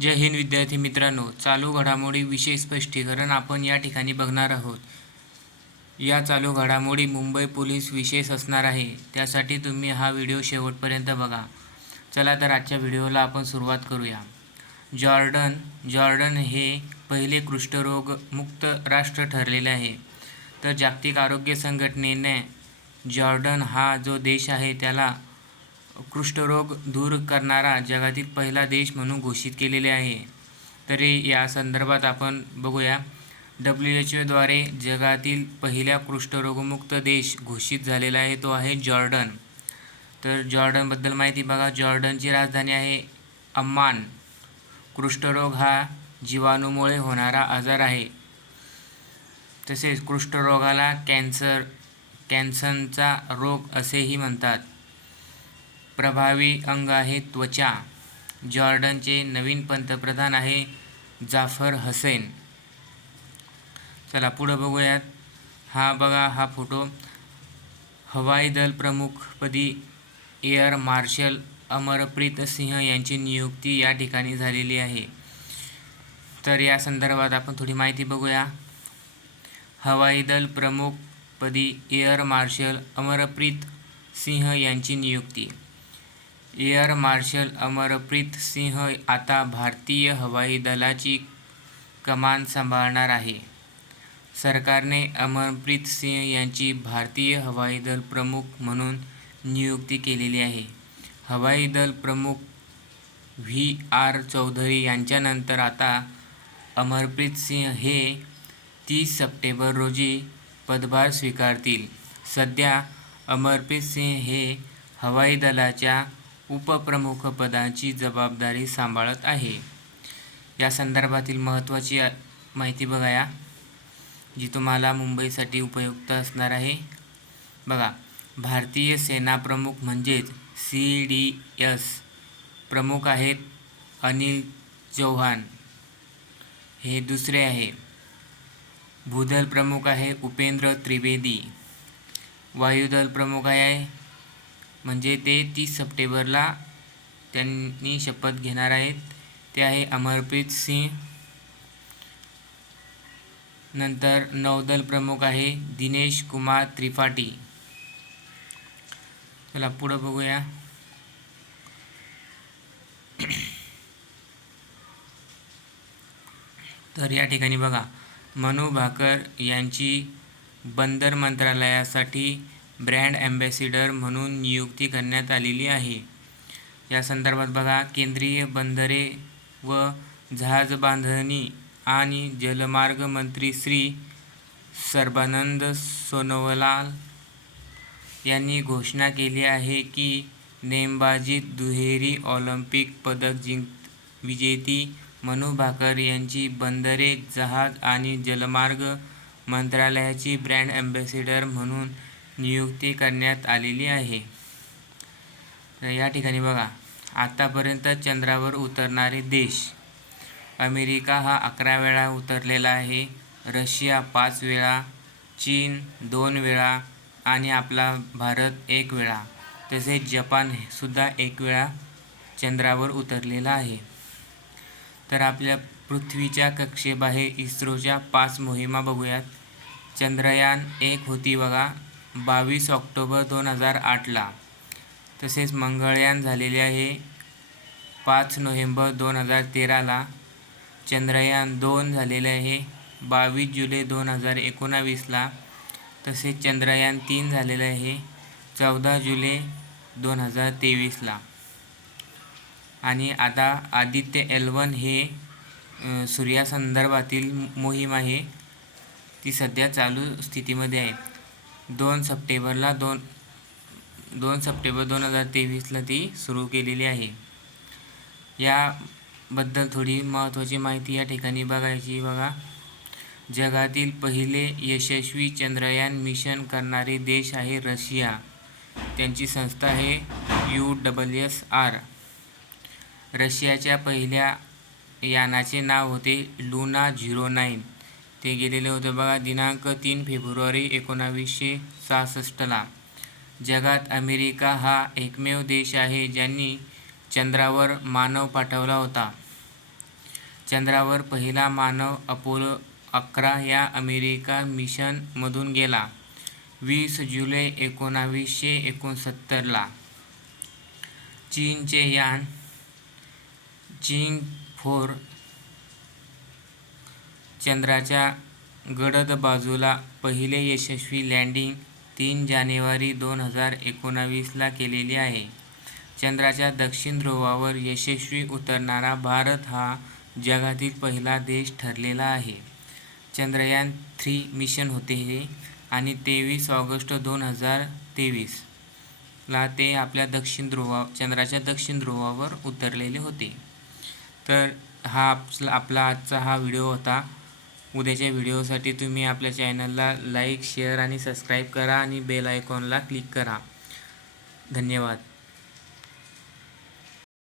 जय हिंद विद्यार्थी मित्रांनो. चालू घडामोडी विषय स्पष्टीकरण आपण या ठिकाणी बघणार आहोत. या चालू घडामोडी मुंबई पोलीस विशेष असणार आहे. त्यासाठी तुम्ही हा व्हिडिओ शेवटपर्यंत बघा. चला तर आजच्या व्हिडिओला आपण सुरुवात करूया. जॉर्डन जॉर्डन हे पहिले कुष्ठरोग मुक्त राष्ट्र ठरलेले आहे. तर जागतिक आरोग्य संघटनेने जॉर्डन हा जो देश आहे त्याला कुष्ठरोग दूर करणारा जगातील पहिला देश म्हणून घोषित केलेले आहे. तरी या संदर्भात आपण बघूया. डब्ल्यू एच ओद्वारे जगातील पहिल्या कुष्ठरोगमुक्त देश घोषित झालेला आहे तो आहे जॉर्डन. तर जॉर्डनबद्दल माहिती बघा. जॉर्डनची राजधानी आहे अम्मान. कुष्ठरोग हा जीवाणूमुळे होणारा आजार आहे. तसेच कुष्ठरोगाला कॅन्सर कॅन्सरचा रोग असेही म्हणतात. प्रभावी अंग आहे त्वचा. जॉर्डनचे नवीन पंतप्रधान आहे जाफर हसेन. चला पुढं बघूयात. हा बघा हा फोटो. हवाई दल प्रमुखपदी एअर मार्शल अमरप्रीत सिंह यांची नियुक्ती या ठिकाणी झालेली आहे. तर या संदर्भात आपण थोडी माहिती बघूया. हवाई दल प्रमुखपदी एअर मार्शल अमरप्रीत सिंह यांची नियुक्ती. एअर मार्शल अमरप्रीत सिंह आता भारतीय हवाई दलाची कमान सांभाळणार आहे. सरकारने अमरप्रीत सिंह यांची भारतीय हवाई दल प्रमुख म्हणून नियुक्ती केलेली आहे. हवाई दल प्रमुख व्ही. आर. चौधरी यांच्यानंतर आता अमरप्रीत सिंह हे तीस सप्टेंबर रोजी पदभार स्वीकारतील. सध्या अमरप्रीत सिंह हे हवाई दलाच्या उपप्रमुखपदाची जबाबदारी सांभाळत आहे. या संदर्भातील महत्त्वाची माहिती बघाया जी तुम्हाला मुंबईसाठी उपयुक्त असणार आहे. बघा भारतीय सेना प्रमुख म्हणजेच सी डी एस प्रमुख आहेत अनिल चौहान. हे दुसरे आहे. भूदल प्रमुख आहे उपेंद्र त्रिवेदी. वायुदल प्रमुख आहे म्हणजे ते तीस सप्टेंबरला त्यांनी शपथ घेणार आहेत. ते आहे अमरप्रीत सिंह. नंतर नौदल प्रमुख आहे दिनेश कुमार त्रिपाठी. चला पुढं बघूया. तर या ठिकाणी बघा मनू भाकर यांची बंदर मंत्रालयासाठी ब्रँड ॲम्बॅसिडर म्हणून नियुक्ती करण्यात आलेली आहे. या संदर्भात बघा केंद्रीय बंदरे व जहाजबांधणी आणि जलमार्ग मंत्री श्री सर्बानंद सोनोवाल यांनी घोषणा केली आहे की नेमबाजीत दुहेरी ऑलिम्पिक पदक जिंक विजेती मनू भाकर यांची बंदरे जहाज आणि जलमार्ग मंत्रालयाची ब्रँड ॲम्बॅसिडर म्हणून नियुक्ती करण्यात आलेली आहे. या ठिकाणी बघा आतापर्यंत चंद्रावर उतरणारे देश. अमेरिका हा अकरा वेळा उतरलेला आहे. रशिया पाच वेळा चीन दोन वेळा आणि आपला भारत एक वेळा. तसेच जपानसुद्धा एक वेळा चंद्रावर उतरलेला आहे. तर आपल्या पृथ्वीच्या कक्षेबाहेर इस्रोच्या पाच मोहिमा बघूयात. चंद्रयान एक होती बघा बावीस ऑक्टोबर दोन हजार आठला तसेच मंगळयान झालेले आहे पाच नोव्हेंबर दोन हजार तेराला चंद्रयान दोन झालेले आहे बावीस जुलै दोन हजार एकोणावीसला तसेच चंद्रयान तीन झालेलं आहे चौदा जुलै दोन हजार तेवीसला आणि आता आदित्य एल वन हे सूर्यासंदर्भातील मोहीम आहे. ती सध्या चालू स्थितीमध्ये आहे. दोन सप्टेंबरला दोन दोन सप्टेंबर दोन हजार तेवीसला ती सुरू केलेली आहे. याबद्दल थोडी महत्त्वाची माहिती या ठिकाणी बघायची. बघा जगातील पहिले यशस्वी चंद्रयान मिशन करणारे देश आहे रशिया. त्यांची संस्था आहे यू डब्ल्यू एस आर. रशियाच्या पहिल्या यानाचे नाव होते लुना झिरो नाईन. ते गेलेले होते बघा दिनांक तीन फेब्रुवारी एकोणावीसशे सहासष्टला. जगात अमेरिका हा एकमेव देश आहे ज्यांनी चंद्रावर मानव पाठवला होता. चंद्रावर पहिला मानव अपोलो अकरा या अमेरिका मिशनमधून गेला. वीस जुलै एकोणावीसशे एकोणसत्तरला. चीनचे यान चिंग फोर चंद्राच्या गडद बाजूला पहिले यशस्वी लँडिंग तीन जानेवारी दोन हजार एकोणावीसला केलेले आहे. चंद्राच्या दक्षिण ध्रुवावर यशस्वी उतरणारा भारत हा जगातील पहिला देश ठरलेला आहे. चंद्रयान थ्री मिशन होते हे आणि तेवीस ऑगस्ट दोन हजार तेवीसला ते आपल्या दक्षिण ध्रुवा चंद्राच्या दक्षिण ध्रुवावर उतरलेले होते. तर हा आपला आपला आजचा हा व्हिडिओ होता. उद्याच्या व्हिडिओसाठी तुम्ही आपल्या चॅनलला लाईक शेअर आणि सबस्क्राईब करा आणि बेल आयकॉनला क्लिक करा. धन्यवाद.